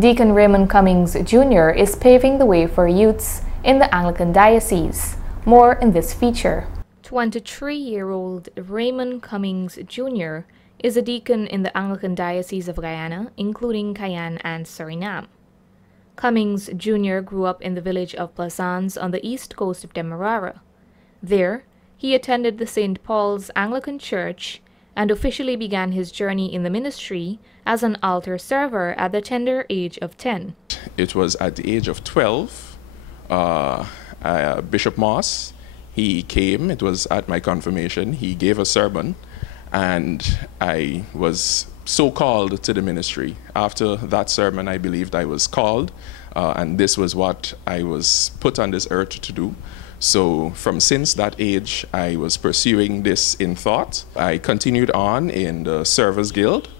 Deacon Raymon Cummings Jr. is paving the way for youths in the Anglican Diocese. More in this feature. 23-year-old Raymon Cummings Jr. is a deacon in the Anglican Diocese of Guyana, including Guyana and Suriname. Cummings Jr. grew up in the village of Plaisance on the east coast of Demerara. There, he attended the St. Paul's Anglican Church and officially began his journey in the ministry as an altar server at the tender age of 10. It was at the age of 12, Bishop Moss, he came, it was at my confirmation, he gave a sermon, and I was so called to the ministry. After that sermon, I believed I was called, and this was what I was put on this earth to do. So since that age, I was pursuing this in thought. I continued on in the Servers Guild,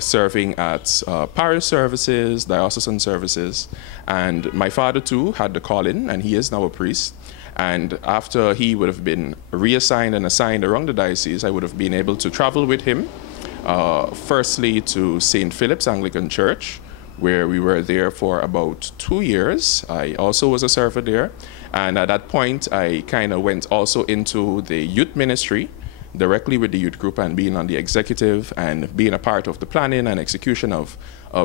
serving at parish services, diocesan services, and my father too had the calling, and he is now a priest. And after he would have been reassigned and assigned around the diocese, I would have been able to travel with him, firstly to St. Philip's Anglican Church, where we were there for about 2 years. I also was a server there. And at that point, I kind of went also into the youth ministry, directly with the youth group, and being on the executive and being a part of the planning and execution of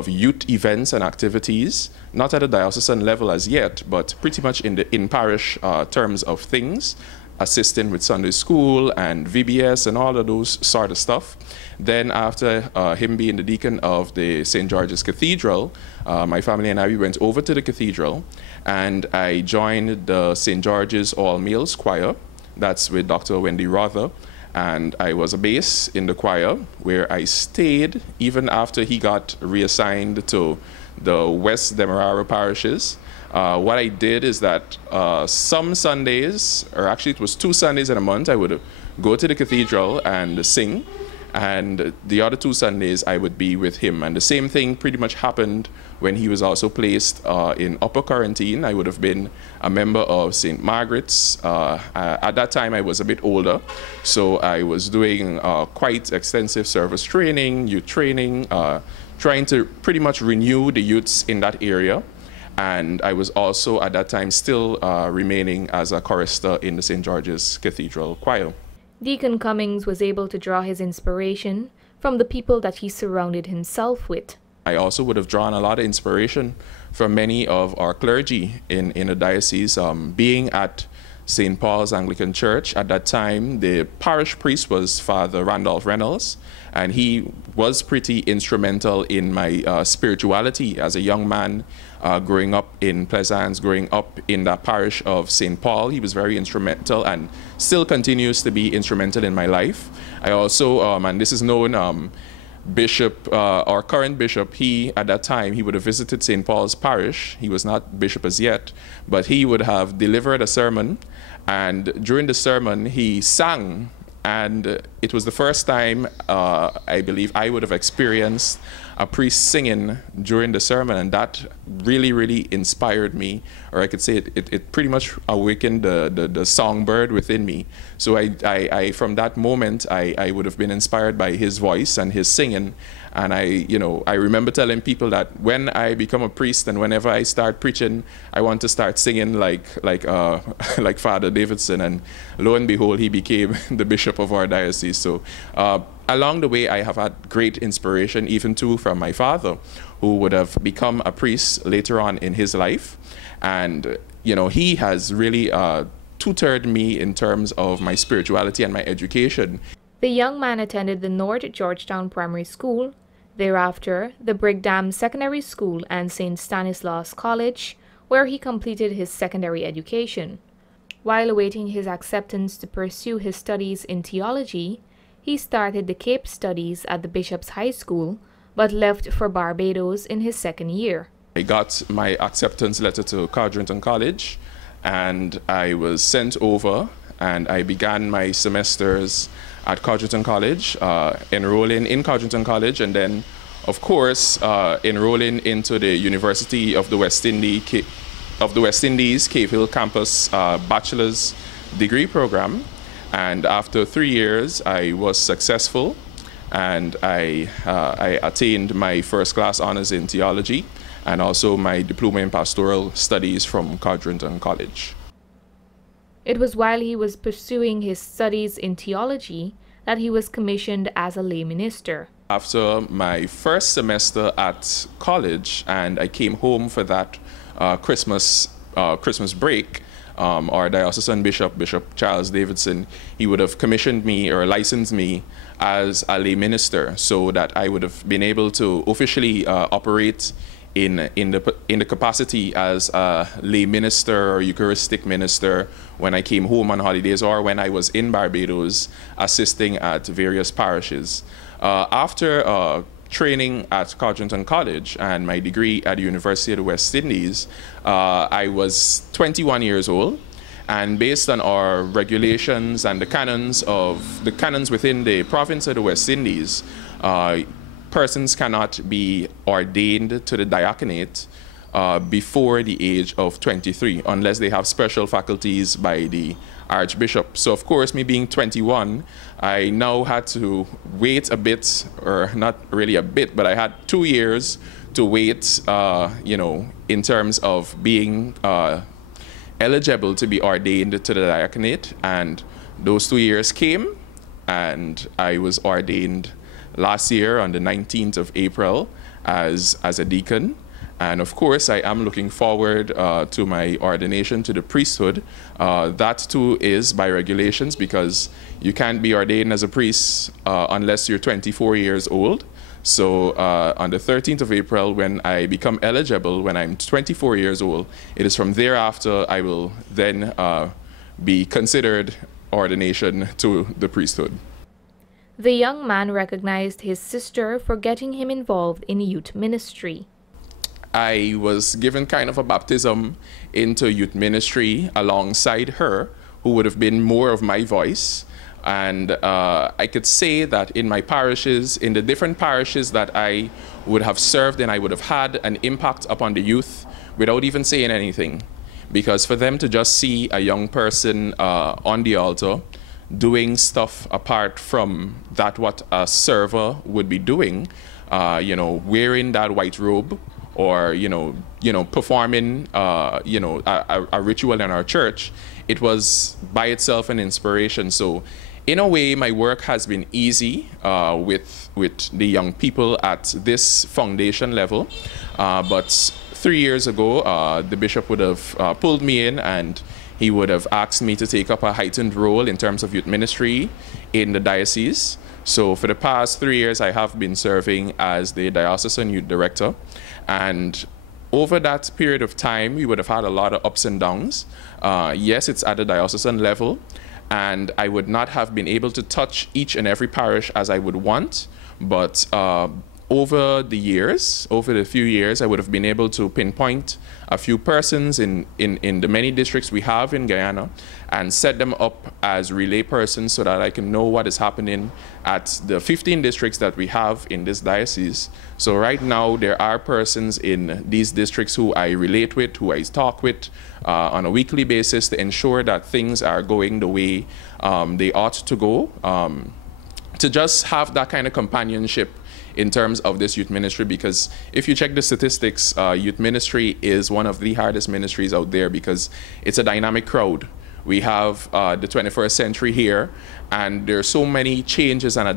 youth events and activities, not at a diocesan level as yet, but pretty much in parish terms of things, assisting with Sunday school and VBS and all of those sort of stuff. Then after him being the deacon of the St. George's Cathedral, my family and we went over to the cathedral, and I joined the St. George's All Males Choir. That's with Dr. Wendy Rother. And I was a bass in the choir, where I stayed even after he got reassigned to the West Demerara parishes. What I did is that some Sundays, or actually it was 2 Sundays in a month, I would go to the cathedral and sing, and the other 2 Sundays I would be with him. And the same thing pretty much happened when he was also placed in upper quarantine. I would have been a member of St. Margaret's. At that time I was a bit older, so I was doing quite extensive service training, youth training, trying to pretty much renew the youths in that area. And I was also at that time still remaining as a chorister in the St. George's Cathedral Choir. Deacon Cummings was able to draw his inspiration from the people that he surrounded himself with. I also would have drawn a lot of inspiration from many of our clergy in the diocese. Being at St. Paul's Anglican Church at that time, the parish priest was Father Randolph Reynolds, and he was pretty instrumental in my spirituality as a young man, growing up in Plaisance, growing up in the parish of St. Paul. He was very instrumental and still continues to be instrumental in my life. I also, and this is known, Bishop, our current bishop, he at that time, he would have visited St. Paul's parish. He was not bishop as yet, but he would have delivered a sermon, and during the sermon he sang, and it was the first time I believe I would have experienced a priest singing during the sermon, and that really inspired me, or I could say it pretty much awakened the songbird within me. So I from that moment I would have been inspired by his voice and his singing, and I remember telling people that when I become a priest and whenever I start preaching, I want to start singing like Father Davidson, and lo and behold, he became the bishop of our diocese. So along the way, I have had great inspiration, even too from my father, who would have become a priest later on in his life. And, he has really tutored me in terms of my spirituality and my education. The young man attended the North Georgetown Primary School, thereafter the Brigdam Secondary School and St. Stanislaus College, where he completed his secondary education. While awaiting his acceptance to pursue his studies in theology, he started the Cape Studies at the Bishop's High School, but left for Barbados in his 2nd year. I got my acceptance letter to Codrington College, and I was sent over, and I began my semesters at Codrington College, enrolling in Codrington College, and then, of course, enrolling into the University of the West Indies, Cave Hill campus bachelor's degree program. And after 3 years, I was successful, and I attained my first class honors in theology and also my diploma in pastoral studies from Codrington College. It was while he was pursuing his studies in theology that he was commissioned as a lay minister. After my first semester at college, and I came home for that Christmas break, our diocesan bishop, Bishop Charles Davidson, he would have commissioned me or licensed me as a lay minister, so that I would have been able to officially operate in the capacity as a lay minister or Eucharistic minister when I came home on holidays or when I was in Barbados assisting at various parishes. After training at Codrington College and my degree at the University of the West Indies, I was 21 years old, and based on our regulations and the canons within the province of the West Indies, persons cannot be ordained to the diaconate before the age of 23 unless they have special faculties by the Archbishop. So of course, me being 21, I now had to wait a bit, or not really a bit, but I had 2 years to wait, in terms of being eligible to be ordained to the diaconate. And those 2 years came, and I was ordained last year on the 19th of April as a deacon. And of course, I am looking forward to my ordination to the priesthood. That too is by regulations, because you can't be ordained as a priest unless you're 24 years old. So on the 13th of April, when I become eligible, when I'm 24 years old, it is from thereafter I will then be considered ordination to the priesthood. The young man recognized his sister for getting him involved in youth ministry. I was given kind of a baptism into youth ministry alongside her, who would have been more of my voice. And I could say that in my parishes, in the different parishes that I would have served in, I would have had an impact upon the youth without even saying anything. Because for them to just see a young person on the altar doing stuff apart from that what a server would be doing, wearing that white robe, or performing a ritual in our church, it was by itself an inspiration. So in a way, my work has been easy with the young people at this foundation level. But 3 years ago, the bishop would have pulled me in, and he would have asked me to take up a heightened role in terms of youth ministry in the diocese. So for the past 3 years, I have been serving as the diocesan youth director. And over that period of time, we would have had a lot of ups and downs. Yes, it's at the diocesan level, and I would not have been able to touch each and every parish as I would want. But over the few years, I would have been able to pinpoint a few persons in the many districts we have in Guyana and set them up as relay persons so that I can know what is happening at the 15 districts that we have in this diocese. So right now, there are persons in these districts who I relate with, who I talk with on a weekly basis to ensure that things are going the way they ought to go, to just have that kind of companionship in terms of this youth ministry. Because if you check the statistics, youth ministry is one of the hardest ministries out there, because it's a dynamic crowd. We have the 21st century here, and there's so many changes and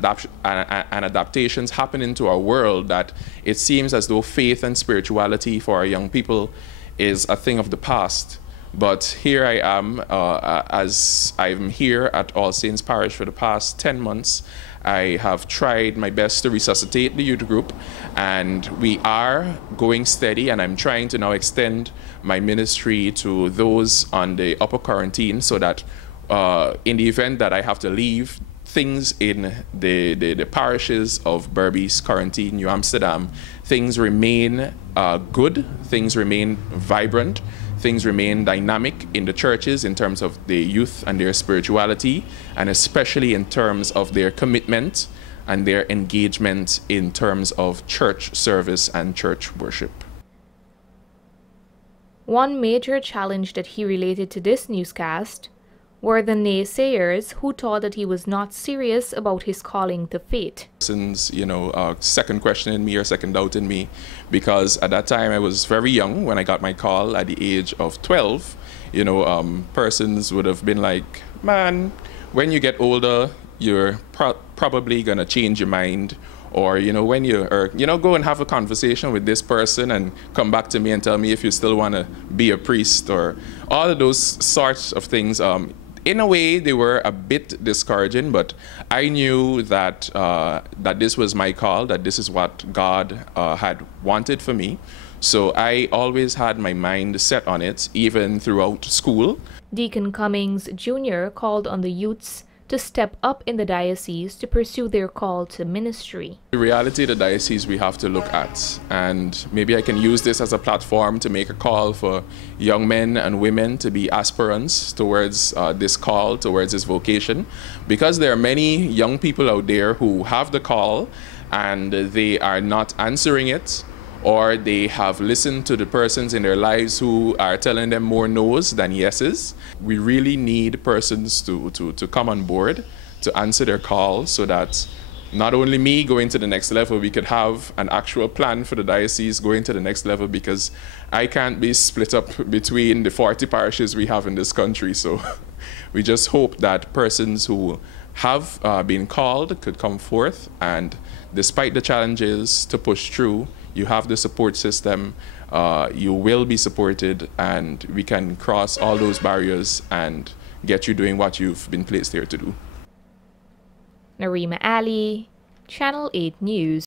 adaptations happening to our world that it seems as though faith and spirituality for our young people is a thing of the past. But here I am, as I'm here at All Saints Parish for the past 10 months. I have tried my best to resuscitate the youth group, and we are going steady, and I'm trying to now extend my ministry to those on the upper quarantine, so that in the event that I have to leave, things in the parishes of Berbice, Quarantine, New Amsterdam, things remain good, things remain vibrant, things remain dynamic in the churches in terms of the youth and their spirituality, and especially in terms of their commitment and their engagement in terms of church service and church worship. One major challenge that he related to this newscast were the naysayers who thought that he was not serious about his calling to faith. Persons, second questioning me or second doubting me, because at that time I was very young when I got my call at the age of 12. Persons would have been like, man, when you get older, you're probably going to change your mind. Or, when go and have a conversation with this person and come back to me and tell me if you still want to be a priest, or all of those sorts of things. In a way, they were a bit discouraging, but I knew that that this was my call, that this is what God had wanted for me. So I always had my mind set on it, even throughout school. Deacon Cummings Jr. called on the youths to step up in the diocese to pursue their call to ministry. The reality of the diocese we have to look at, and maybe I can use this as a platform to make a call for young men and women to be aspirants towards this call, towards this vocation, because there are many young people out there who have the call and they are not answering it, or they have listened to the persons in their lives who are telling them more no's than yeses. We really need persons to come on board to answer their call, so that not only me going to the next level, we could have an actual plan for the diocese going to the next level, because I can't be split up between the 40 parishes we have in this country. So we just hope that persons who have been called could come forth, and despite the challenges, to push through. You have the support system, you will be supported, and we can cross all those barriers and get you doing what you've been placed here to do. Narima Ali, Channel 8 News.